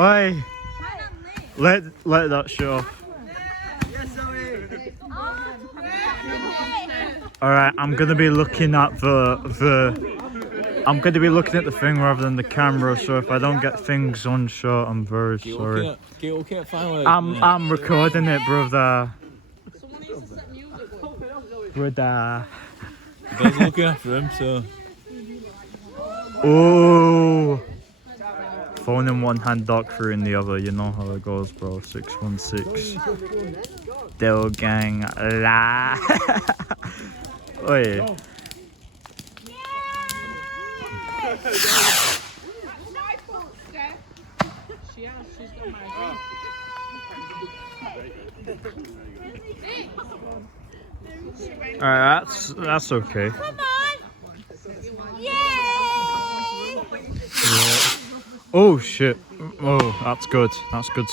Oi, let that show. All right, I'm gonna be looking at I'm gonna be looking at the thing rather than the camera. So if I don't get things on shot, I'm very sorry. I'm recording it, brother. Brother. Guys looking after him, so. Oh. Phone in one hand, doctor in the other. You know how it goes, bro. 616. Dill gang. La. Oi. Alright, that's okay. Come on! Yay! Yeah. Oh shit. Oh, that's good. That's good.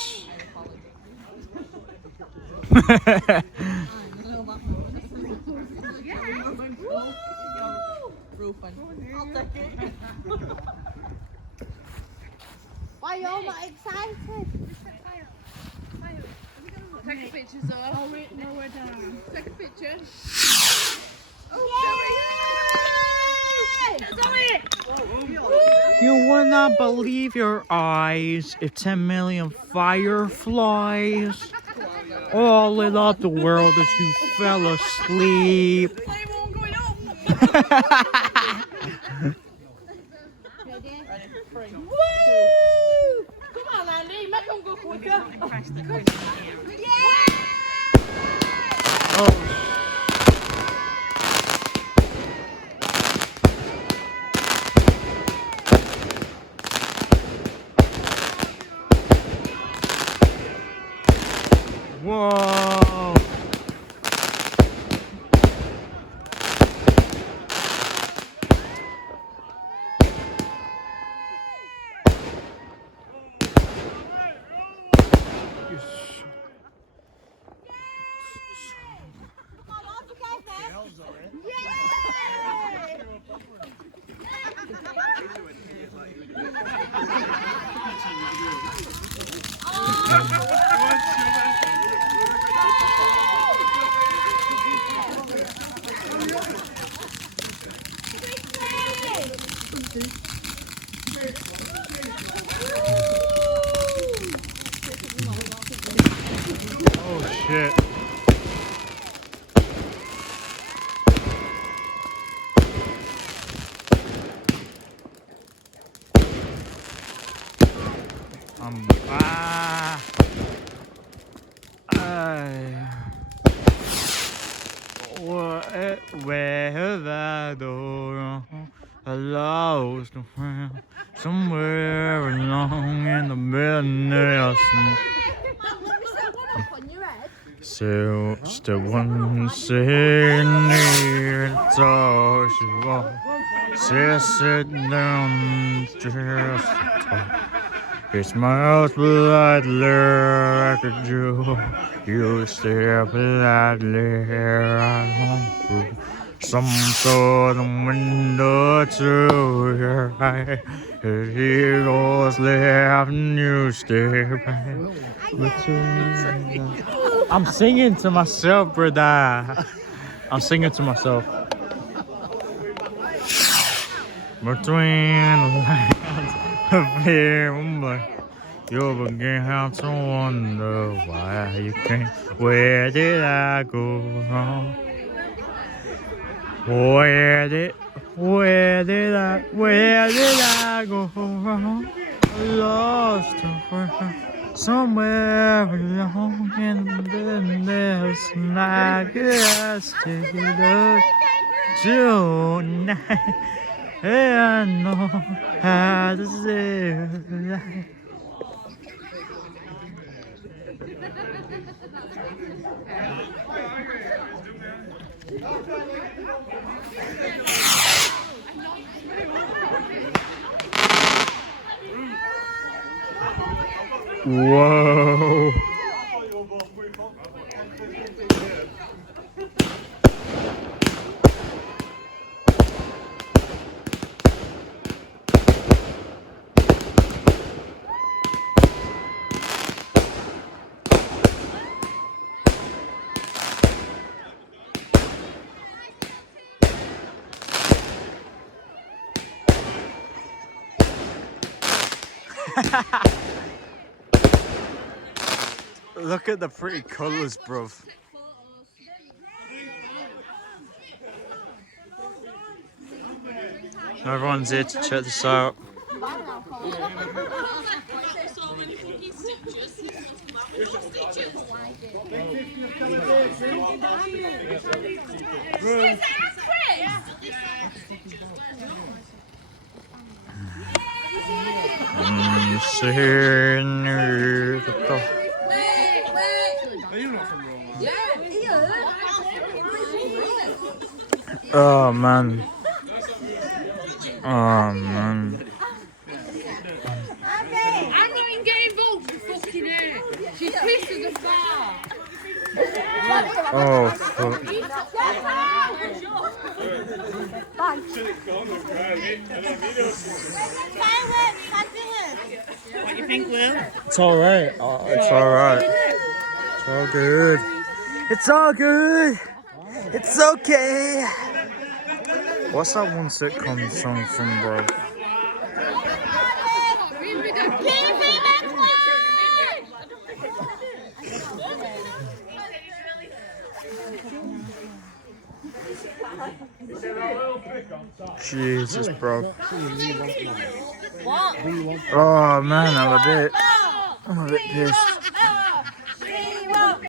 Why are you all not excited? Take a picture, Zoe. Oh, wait, no, we're down. Take a picture. You would not believe your eyes if 10 million fireflies all lit up the world as you fell asleep. Flame on going up. Woo! Come on, Andy. Make them go quicker. Oh. Whoa! Oh shit. Where have I gone? I lost a friend somewhere along in the madness. So the one sitting near the door, she won't sit down just talk. He smiles politely like a Jew. You stare politely right on some sort of window to your right. As he goes left and you stare back. I'm singing to myself, brother. I'm singing to myself. Between the lines of fear and blood, you'll begin to wonder why you came. Where did I go wrong? Where did I go wrong? I lost a friend somewhere along in the business, and I guess it tonight. I know how to say it. Whoa. Look at the pretty colours, bruv. Everyone's here to check this out. Oh man. Oh man. I'm not in getting involved with fucking her. She's pissed as a fart. Oh fuck. What do you think, Will? It's alright. It's alright. It's all good. It's all good. It's okay. What's that one sitcom song from, bro? Jesus, bro. What? Oh man, I'm a bit pissed.